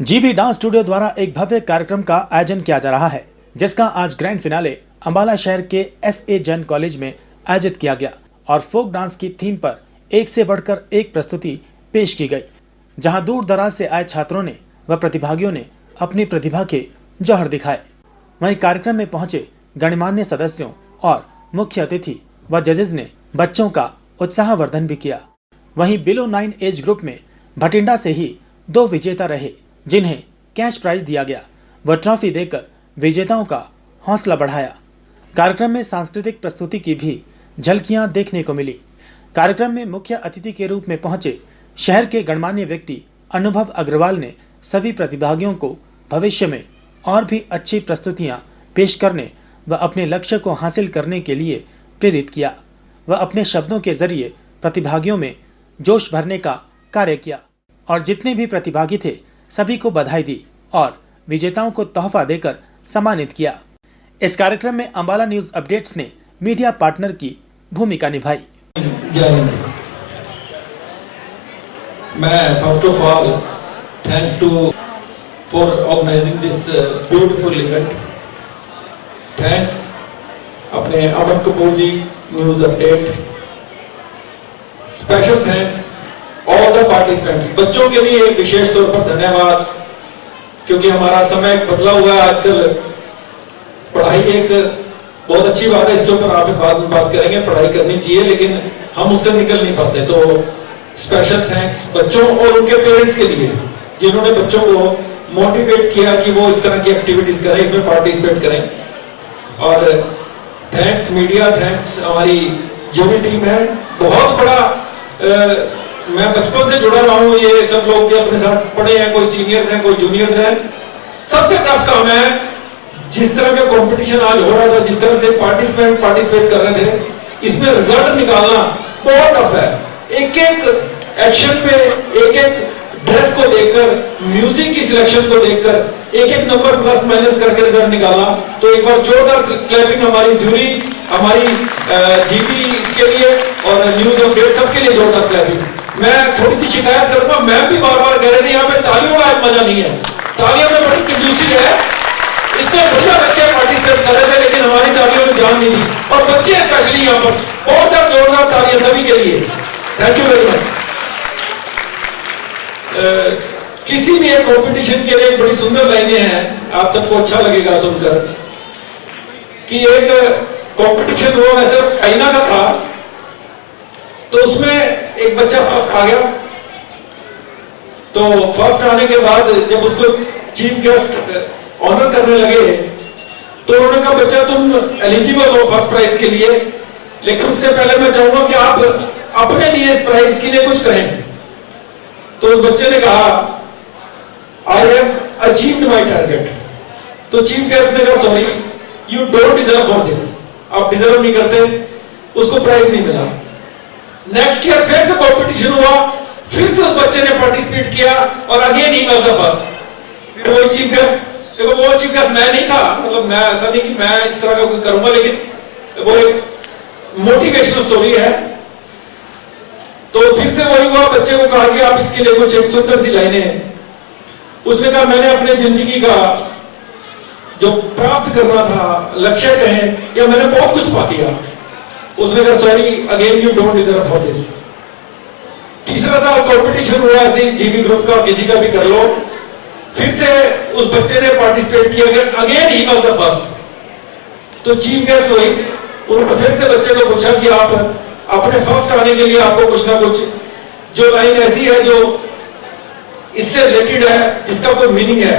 जीवी dance studio द्वारा एक भव्य कार्यक्रम का आयोजन किया जा रहा है, जिसका आज ग्रैंड फिनाले अंबाला शहर के एसए जैन कॉलेज में आयोजित किया गया और फोक डांस की थीम पर एक से बढ़कर एक प्रस्तुति पेश की गई, जहां दूर दराज से आए छात्रों ने व प्रतिभागियों ने अपनी प्रतिभा के जौहर दिखाए। वहीं कार्यक्रम में पहुंचे गणमान्य सदस्यों और मुख्य अतिथि व जजेस ने बच्चों का उत्साहवर्धन भी किया। वहीं बिलो 9 एज ग्रुप में भटिंडा से ही 2 विजेता रहे, जिन्हें कैश प्राइज दिया गया व ट्रॉफी देकर विजेताओं का हौसला बढ़ाया। कार्यक्रम में सांस्कृतिक प्रस्तुति की भी झलकियां देखने को मिली। कार्यक्रम में मुख्य अतिथि के रूप में पहुंचे शहर के गणमान्य व्यक्ति अनुभव अग्रवाल ने सभी प्रतिभागियों को भविष्य में और भी अच्छी प्रस्तुतियां पेश करने व अपने लक्ष्य को हासिल करने के लिए प्रेरित किया व अपने शब्दों के जरिए प्रतिभागियों में जोश भरने का कार्य किया और जितने भी प्रतिभागी थे सभी को बधाई दी और विजेताओं को तोहफा देकर सम्मानित किया। इस कार्यक्रम में अंबाला न्यूज अपडेट्स ने मीडिया पार्टनर की भूमिका निभाई। जय हिंद। मैं first of all thanks to for organising this beautiful event. Thanks अपने Aman Kapoor ji news update. Special thanks all the participants. बच्चों के लिए विशेष तौर पर धन्यवाद, क्योंकि हमारा समय बदला हुआ है आजकल। पढ़ाई एक बहुत अच्छी बात है, इसके ऊपर आप बाद में बात करेंगे। पढ़ाई करनी चाहिए, लेकिन हम उससे निकल नहीं पाते। तो स्पेशल थैंक्स बच्चों और उनके पेरेंट्स के लिए, जिन्होंने बच्चों को मोटिवेट किया कि वो इस तरह की एक्टिविटीज करें, इसमें पार्टिसिपेट करें। और थैंक्स मीडिया, थैंक्स हमारी जो भी टीम है। बहुत बड़ा मैं बचपन से जुड़ा रहा हूँ, ये सब लोग भी अपने साथ पढ़े हैं, कोई सीनियर्स हैं, कोई जूनियर्स हैं। सबसे टफ काम है, जिस तरह का कंपटीशन आज हो रहा था, जिस तरह से पार्टिसिपेट कर रहे थे, इसमें रिजल्ट निकालना बहुत टफ है। एक एक एक्शन पे, एक एक ड्रेस को देखकर, म्यूजिक की सिलेक्शन को देखकर, एक एक नंबर प्लस माइनस करके रिजल्ट निकालना। तो एक बार जोरदार क्लैपिंग हमारी जूरी, हमारी जीबी के लिए और न्यूज अपडेट सबके लिए जोरदार क्लैपिंग। मैं थोड़ी सी शिकायत करूंगा, मैं भी बार बार कह रहे थे यहाँ पे तालियों का मजा नहीं है। तालियों में बड़ी कंजूसी है। इतने बढ़िया बच्चे पार्टिसिपेट कर रहे थे, लेकिन हमारी तालियों में जान नहीं थी। और बच्चे स्पेशली यहाँ पर बहुत जोरदार तालियां सभी के लिए। Thank you very much. किसी भी एक कॉम्पिटिशन के लिए बड़ी सुंदर लाइनें हैं, आप सबको अच्छा लगेगा सुनकर, कि एक कॉम्पिटिशन हुआ वैसे चाइना का था, तो उसमें एक बच्चा फर्स्ट आ गया। तो फर्स्ट आने के बाद जब उसको चीफ गेस्ट ऑनर करने लगे, तो उन्होंने कहा बच्चा तुम एलिजिबल हो फर्स्ट प्राइज के लिए, लेकिन उससे पहले मैं चाहूंगा कि आप अपने लिए इस प्राइज के लिए कुछ करें। तो उस बच्चे ने कहा I have achieved my target. तो चीफ गेस्ट ने कहा sorry you don't deserve for this, आप डिजर्व नहीं करते, उसको प्राइज नहीं मिला। नेक्स्ट ईयर फिर से कंपटीशन हुआ, फिर से उस बच्चे ने पार्टिसिपेट किया और again he got the first. फिर वो चीफ गेस्ट, देखो वो चीफ गेस्ट मैं नहीं था, मतलब मैं ऐसा नहीं कि मैं इस तरह का कुछ करूंगा, लेकिन वो एक मोटिवेशनल स्टोरी है। तो फिर से वही हुआ, बच्चे को कहा कि आप इसके लिए कुछ एक सुंदर सी लाइनें। उसने कहा मैंने अपने जिंदगी का जो प्राप्त करना था, लक्ष्य कहें, या मैंने बहुत कुछ पा लिया। उसने कहा sorry again you don't deserve for this. तीसरा था कंपटीशन हुआ ऐसे जीवी ग्रुप का, किसी का भी कर लो। फिर से उस बच्चे ने पार्टिसिपेट किया, again he got the first. तो चीफ गेस्ट हुई, उन्होंने फिर से बच्चे को पूछा कि आप अपने फर्स्ट आने के लिए आपको कुछ ना कुछ जो लाइन ऐसी है जो इससे रिलेटेड है, जिसका कोई मीनिंग है।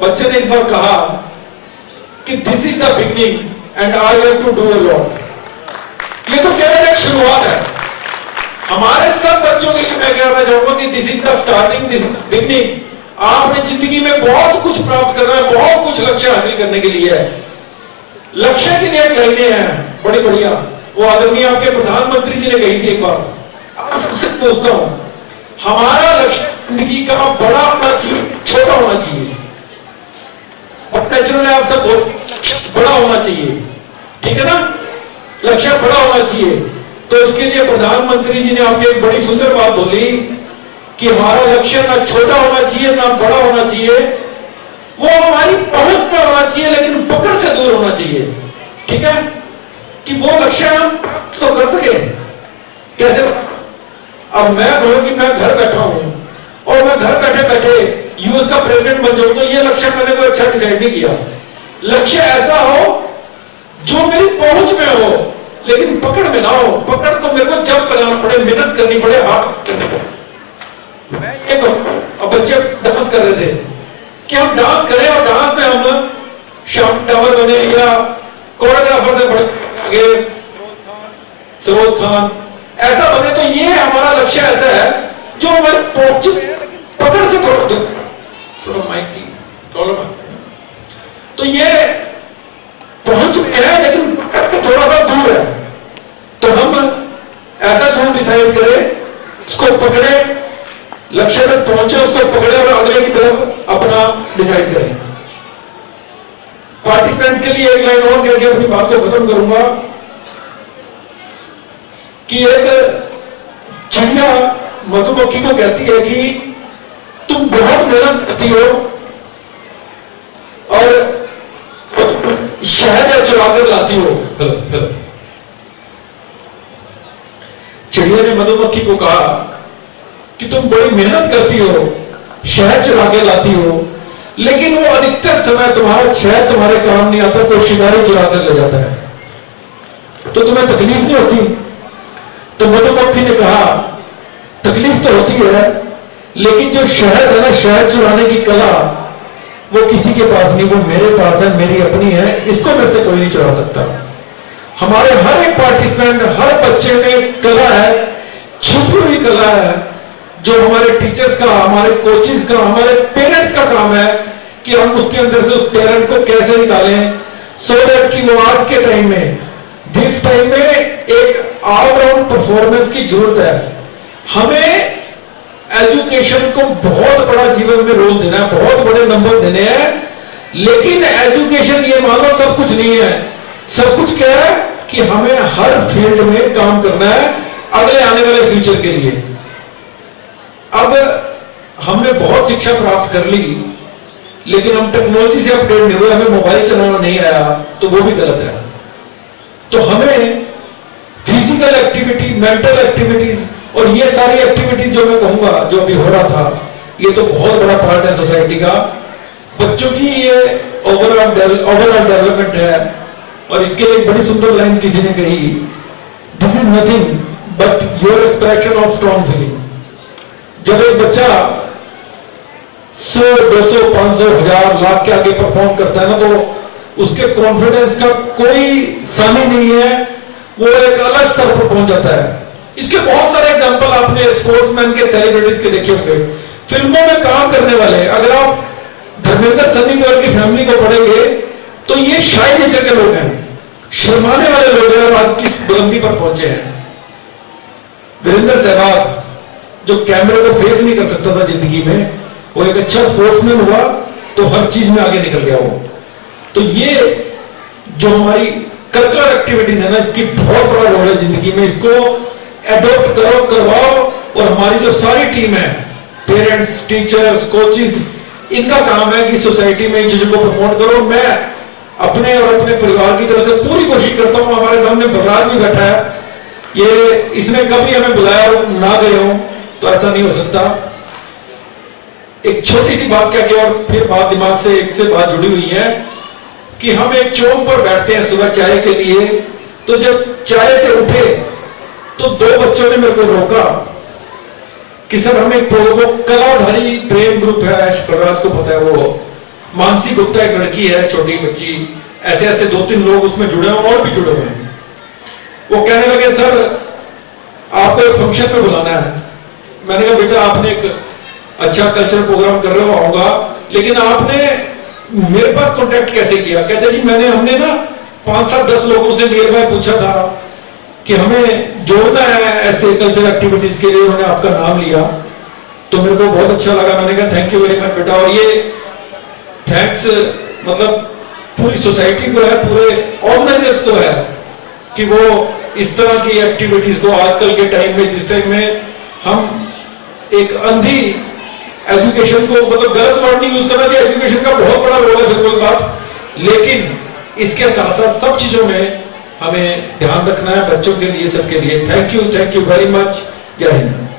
बच्चे ने इस बार कहा कि this is the beginning and I have to do a lot. ये तो केवल एक शुरुआत है। हमारे सब बच्चों के लिए मैं कहना चाहूंगा कि this is the starting, this beginning. आपने जिंदगी में बहुत कुछ प्राप्त करना है, बहुत कुछ लक्ष्य हासिल करने के लिए है। लक्ष्य के लिए लाइनें हैं बड़ी बढ़िया, वो आदरणीय आपके प्रधानमंत्री जी ने कही थी एक बार। आप सबसे पूछता हूं, हमारा लक्ष्य जिंदगी का बड़ा होना चाहिए, छोटा होना चाहिए? नेचुरल आप सब बड़ा होना चाहिए, ठीक है ना? लक्ष्य बड़ा होना चाहिए। तो इसके लिए प्रधानमंत्री जी ने आपके एक बड़ी सुंदर बात बोली कि हमारा लक्ष्य ना छोटा होना चाहिए ना बड़ा होना चाहिए, वो हमारी पहुंच में होना चाहिए लेकिन पकड़ से दूर होना चाहिए। ठीक है, कि वो लक्ष्य हम तो कर सके। कैसे? अब मैं कहूं कि मैं घर बैठा हूं और मैं घर बैठे बैठे यूएस का प्रेसिडेंट बन जाऊं, तो ये लक्ष्य मैंने कोई अच्छा डिसाइड नहीं किया। लक्ष्य ऐसा हो जो मेरी पहुंच में हो लेकिन पकड़ में ना हो। पकड़ तो मेरे को जब लगाना पड़े, मेहनत करनी पड़े, हाथ करने पड़े। मैं ये कहूं, अब बच्चे डांस कर रहे थे कि हम डांस करें और डांस में हम श्याम टावर बने या कोरियोग्राफर से बड़े आगे सरोज खान ऐसा बने, तो ये हमारा लक्ष्य ऐसा है जो हमारे पहुंच पकड़ से थोड़ा माइक की प्रॉब्लम है, तो ये पहुंच में है लेकिन पकड़ से थोड़ा सा दूर है। तो हम ऐसा जो डिसाइड करें, उसको पकड़े, लक्ष्य तक पहुंचे, उसको पकड़े और अगले की तरफ अपना डिसाइड करें। पार्टिसिपेंट्स के लिए एक लाइन और करके अपनी बात को खत्म करूंगा कि एक चिड़िया मधुमक्खी को कहती है कि तुम बहुत मेहनत करती हो और शहद चुरा कर लाती हो। चिड़िया ने मधुमक्खी को कहा कि तुम बड़ी मेहनत करती हो, शहद चुरा के लाती हो, लेकिन वो अधिकतर समय तुम्हारा शहद तुम्हारे काम नहीं आता, कोई शिकारी चुरा कर ले जाता है, तो तुम्हें तकलीफ नहीं होती? तो मधुमक्खी ने कहा तकलीफ तो होती है, लेकिन जो शहद है ना, शहद चुराने की कला, वो किसी के पास नहीं, वो मेरे पास है, मेरी अपनी है, इसको मेरे से कोई नहीं चुरा सकता। हमारे हर एक पार्टिसिपेंट, हर बच्चे में कला है, छुपी हुई कला है, जो हमारे टीचर्स का, हमारे कोचेस का, हमारे पेरेंट्स का काम है कि हम उसके अंदर से उस टैलेंट को कैसे निकालें, सो दैट कि वो आज के टाइम में, जिस टाइम में एक ऑलराउंड परफॉर्मेंस की जरूरत है, हमें एजुकेशन को बहुत बड़ा जीवन में रोल देना है, बहुत बड़े नंबर देने हैं, लेकिन एजुकेशन ये मानो सब कुछ नहीं है। सब कुछ क्या है कि हमें हर फील्ड में काम करना है अगले आने वाले फ्यूचर के लिए। अब हमने बहुत शिक्षा प्राप्त कर ली, लेकिन हम टेक्नोलॉजी से अपडेट नहीं हुए, हमें मोबाइल चलाना नहीं आया, तो वो भी गलत है। तो हमें फिजिकल एक्टिविटी, मेंटल एक्टिविटीज और ये सारी एक्टिविटीज जो मैं कहूंगा, जो अभी हो रहा था, ये तो बहुत बड़ा पार्ट है सोसाइटी का। बच्चों की ये ओवरऑल डेवलपमेंट है। और इसके लिए एक बड़ी सुंदर लाइन किसी ने कही, this is nothing but your expression of strong feeling. जब एक बच्चा 100, 200, 500, 1000, लाख के आगे परफॉर्म करता है ना, तो उसके कॉन्फिडेंस का कोई सानी नहीं है, वो एक अलग स्तर पर पहुंच जाता है। इसके बहुत सारे एग्जांपल आपने स्पोर्ट्समैन के, सेलिब्रिटीज के देखे होंगे, फिल्मों में काम करने वाले। अगर आप धर्मेंद्र सन्नी देओल की फैमिली को पढ़ेंगे तो ये शाय नेचर के लोग हैं, शर्माने वाले लोग हैं, और आज किस बुलंदी पर पहुंचे हैं। वीरेंद्र सहवाग जो कैमरे को फेस नहीं कर सकता था जिंदगी में, वो एक अच्छा स्पोर्ट्समैन हुआ तो हर चीज में आगे निकल गया वो। तो ये जो हमारी करिकुलर एक्टिविटीज है ना, इसकी बहुत बड़ा रोल है जिंदगी में। इसको एडॉप्ट करो, करवाओ, और हमारी जो सारी टीम है, पेरेंट्स, टीचर्स, कोचेस, इनका काम है कि सोसाइटी में इन चीजों को प्रमोट करो। मैं अपने और अपने परिवार की तरफ से पूरी कोशिश करता हूं। हमारे सामने बलराज भी बैठा है, ये इसने कभी हमें बुलाया और ना गए हो तो ऐसा नहीं हो सकता। एक छोटी सी बात क्या, और फिर बात दिमाग से एक से बात जुड़ी हुई है कि हम एक चौक पर बैठते हैं सुबह चाय के लिए, तो जब चाय से उठे तो 2 बच्चों ने मेरे को रोका कि सर हमें वो कलाधारी प्रेम ग्रुप है, बलराज को पता है, वो मानसी गुप्ता एक लड़की है, छोटी बच्ची, ऐसे ऐसे 2-3 लोग उसमें जुड़े हैं और भी जुड़े हुए हैं। वो कहने लगे सर आपको एक फंक्शन में बुलाना है। मैंने कहा बेटा आपने एक अच्छा कल्चरल प्रोग्राम कर रहे हो, आऊंगा, लेकिन आपने मेरे पास कांटेक्ट कैसे किया? कहते जी हमने ना 5-7-10 लोगों से नियर बाय पूछा था कि हमें जोड़ना है ऐसे कल्चरल एक्टिविटीज के लिए, उन्होंने आपका नाम लिया तो मेरे को बहुत अच्छा लगा। मैंने कहा थैंक यू वेरी मच बेटा, और ये थैंक्स मतलब पूरी सोसाइटी को है, पूरे ऑर्गेनाइजर्स को है कि वो इस तरह की एक्टिविटीज को आजकल के टाइम में, जिस टाइम में हम एक अंधी एजुकेशन को, मतलब गलत वर्ड नहीं यूज करना चाहिए, एजुकेशन का बहुत बड़ा रोल है फिर कोई बात, लेकिन इसके साथ साथ सब चीजों में हमें ध्यान रखना है बच्चों के लिए, सबके लिए। Thank you very much. जय हिंद।